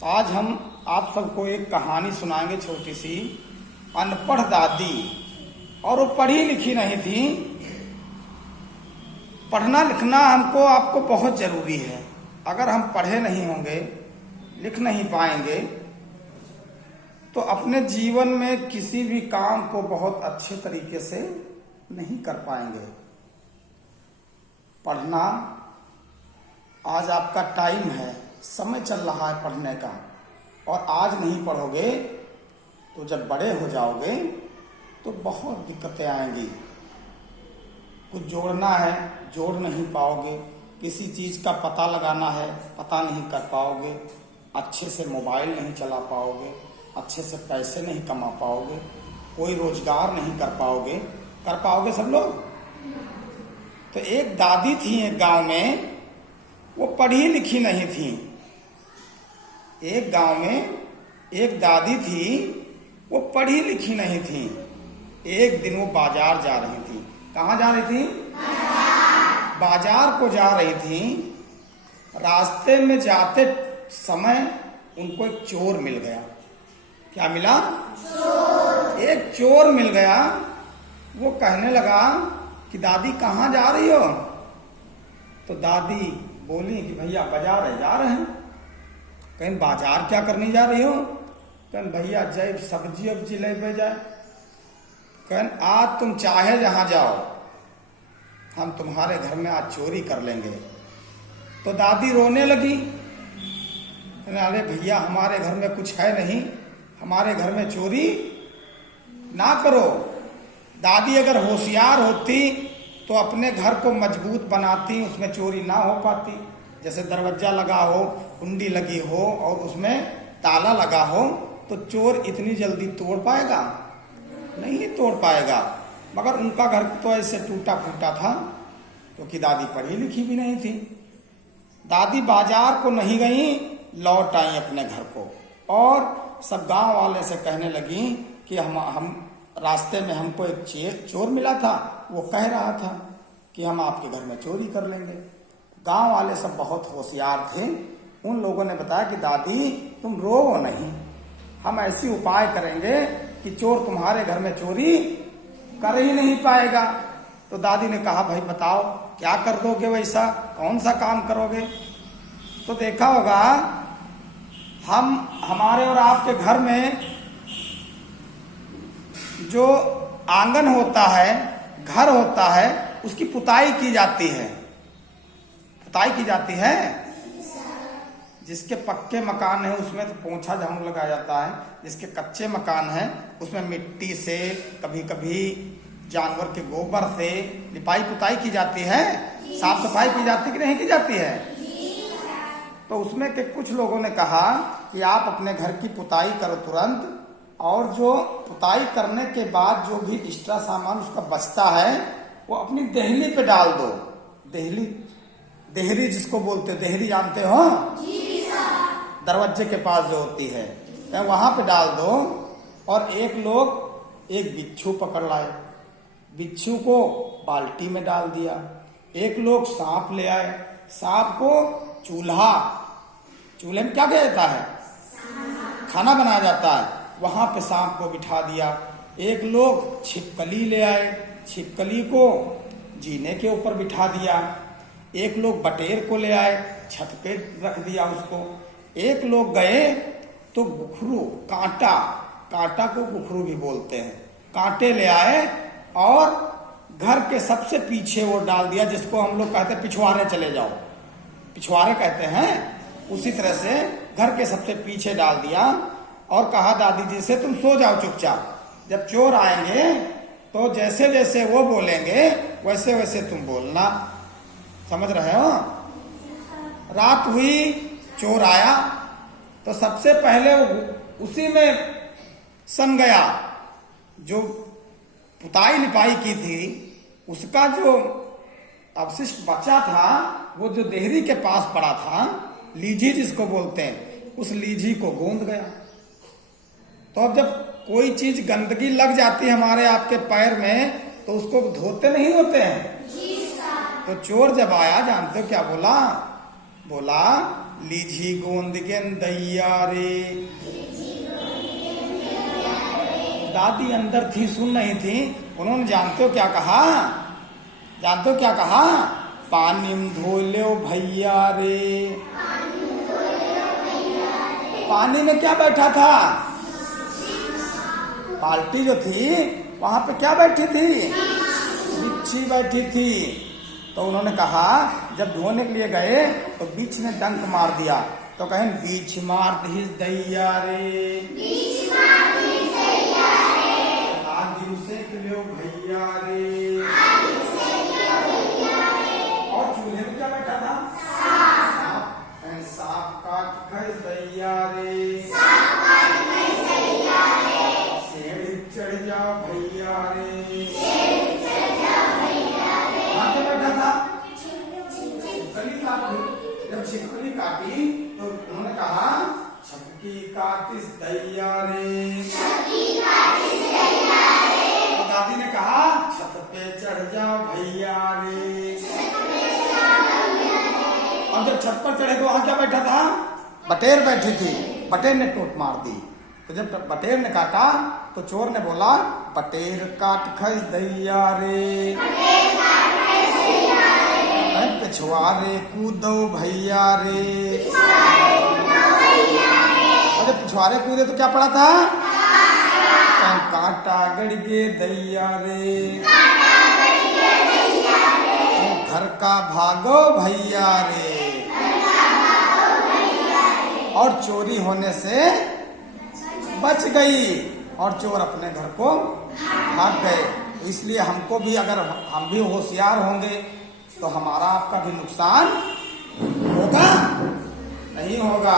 तो आज हम आप सबको एक कहानी सुनाएंगे छोटी सी। अनपढ़ दादी, और वो पढ़ी लिखी नहीं थी। पढ़ना लिखना हमको आपको बहुत जरूरी है। अगर हम पढ़े नहीं होंगे, लिख नहीं पाएंगे, तो अपने जीवन में किसी भी काम को बहुत अच्छे तरीके से नहीं कर पाएंगे। पढ़ना आज आपका टाइम है, समय चल रहा है पढ़ने का, और आज नहीं पढ़ोगे तो जब बड़े हो जाओगे तो बहुत दिक्कतें आएंगी। कुछ जोड़ना है, जोड़ नहीं पाओगे। किसी चीज़ का पता लगाना है, पता नहीं कर पाओगे। अच्छे से मोबाइल नहीं चला पाओगे, अच्छे से पैसे नहीं कमा पाओगे, कोई रोजगार नहीं कर पाओगे। कर पाओगे सब लोग? तो एक दादी थी एक गांव में, वो पढ़ी लिखी नहीं थी। एक गांव में एक दादी थी, वो पढ़ी लिखी नहीं थी। एक दिन वो बाजार जा रही थी। कहाँ जा रही थी? बाजार को जा रही थी। रास्ते में जाते समय उनको एक चोर मिल गया। क्या मिला? चोर। एक चोर मिल गया। वो कहने लगा कि दादी कहाँ जा रही हो? तो दादी बोली कि भैया बाजार है, जा रहे हैं। कहीं बाजार क्या करने जा रही हो? कहीं भैया जब सब्जी वब्जी ले जाए। कहीं आज तुम चाहे जहां जाओ, हम तुम्हारे घर में आज चोरी कर लेंगे। तो दादी रोने लगी। अरे भैया हमारे घर में कुछ है नहीं, हमारे घर में चोरी ना करो। दादी अगर होशियार होती तो अपने घर को मजबूत बनाती, उसमें चोरी ना हो पाती। जैसे दरवाजा लगा हो, कुंडी लगी हो और उसमें ताला लगा हो, तो चोर इतनी जल्दी तोड़ पाएगा? नहीं तोड़ पाएगा। मगर उनका घर तो ऐसे टूटा फूटा था, क्योंकि दादी पढ़ी लिखी भी नहीं थी। दादी बाजार को नहीं गई, लौट आई अपने घर को, और सब गांव वाले से कहने लगी कि हम रास्ते में हमको एक चोर मिला था, वो कह रहा था कि हम आपके घर में चोरी कर लेंगे। गांव वाले सब बहुत होशियार थे। उन लोगों ने बताया कि दादी तुम रो नहीं, हम ऐसी उपाय करेंगे कि चोर तुम्हारे घर में चोरी कर ही नहीं पाएगा। तो दादी ने कहा भाई बताओ क्या कर दोगे, वैसा कौन सा काम करोगे? तो देखा होगा हमारे और आपके घर में जो आंगन होता है, घर होता है, उसकी पुताई की जाती है। पुताई की जाती है। जिसके पक्के मकान है उसमें तो पोंछा झाड़ू लगाया जाता है। जिसके कच्चे मकान है उसमें मिट्टी से, कभी कभी जानवर के गोबर से लिपाई पुताई की जाती है। साफ सफाई की जाती कि नहीं की जाती है? तो उसमें के कुछ लोगों ने कहा कि आप अपने घर की पुताई करो तुरंत, और जो पुताई करने के बाद जो भी एक्स्ट्रा सामान उसका बचता है वो अपनी देहली पे डाल दो। देहरी जिसको बोलते हो, देहरी जानते हो? दरवाजे के पास जो होती है, वहां पे डाल दो। और एक लोग एक बिच्छू पकड़ लाए, बिच्छू को बाल्टी में डाल दिया। एक लोग सांप ले आए, सांप को चूल्हे में क्या किया जाता है? खाना बनाया जाता है, वहां पे सांप को बिठा दिया। एक लोग छिपकली ले आए, छिपकली को जीने के ऊपर बिठा दिया। एक लोग बटेर को ले आए, छत पे रख दिया उसको। एक लोग गए तो गुखरू, कांटा को गुखरू भी बोलते हैं, कांटे ले आए और घर के सबसे पीछे वो डाल दिया, जिसको हम लोग कहते हैं पिछवाड़े चले जाओ, पिछवाड़े कहते हैं। उसी तरह से घर के सबसे पीछे डाल दिया और कहा दादी जी से तुम सो जाओ चुपचाप, जब चोर आएंगे तो जैसे जैसे वो बोलेंगे वैसे वैसे तुम बोलना। समझ रहे हो? रात हुई, चोर आया तो सबसे पहले वो उसी में सन गया। जो पुताई लिपाई की थी उसका जो अवशिष्ट बचा था, वो जो देहरी के पास पड़ा था, लीझी जिसको बोलते हैं, उस लीझी को गूंद गया। तो अब जब कोई चीज गंदगी लग जाती है हमारे आपके पैर में, तो उसको धोते नहीं होते हैं। तो चोर जब आया, जानते हो क्या बोला? बोला लीझी गोंद के दैया रे। दादी अंदर थी, सुन नहीं थी। उन्होंने जानते हो क्या कहा? जानते हो क्या कहा? पानी में धो लो भैया रे। पानी में क्या बैठा था? बाल्टी जो थी वहां पे क्या बैठी थी? बिच्छी बैठी थी। तो उन्होंने कहा जब धोने के लिए गए तो बीच में डंक मार दिया। तो कहें बीच मार दी दैया रे, आदि उसे लो भैया रे। और चूल्हे में क्या बैठा था? सांप काट खस दैया रे, शेर चढ़ जाओ भैया रे। जब छिपकली काटी तो उन्होंने कहा छपकी काटिस दैया रे। तो दादी ने कहा छत पे चढ़ जाओ भैया रे। और जब छत पर चढ़े तो वहां क्या बैठा था? बटेर बैठी थी। बटेर ने टोट मार दी। तो जब बटेर ने काटा तो चोर ने बोला बटेर काट खस दैया रे, पिछवारे कूदो भैया रे। अरे पिछवारे कूदे तो क्या पड़ा था? कांटा गड़ गे दैया रे, घर का भागो भैया रे। और चोरी होने से बच गई और चोर अपने घर को भाग गए। इसलिए हमको भी, अगर हम भी होशियार होंगे तो हमारा आपका भी नुकसान होगा नहीं होगा।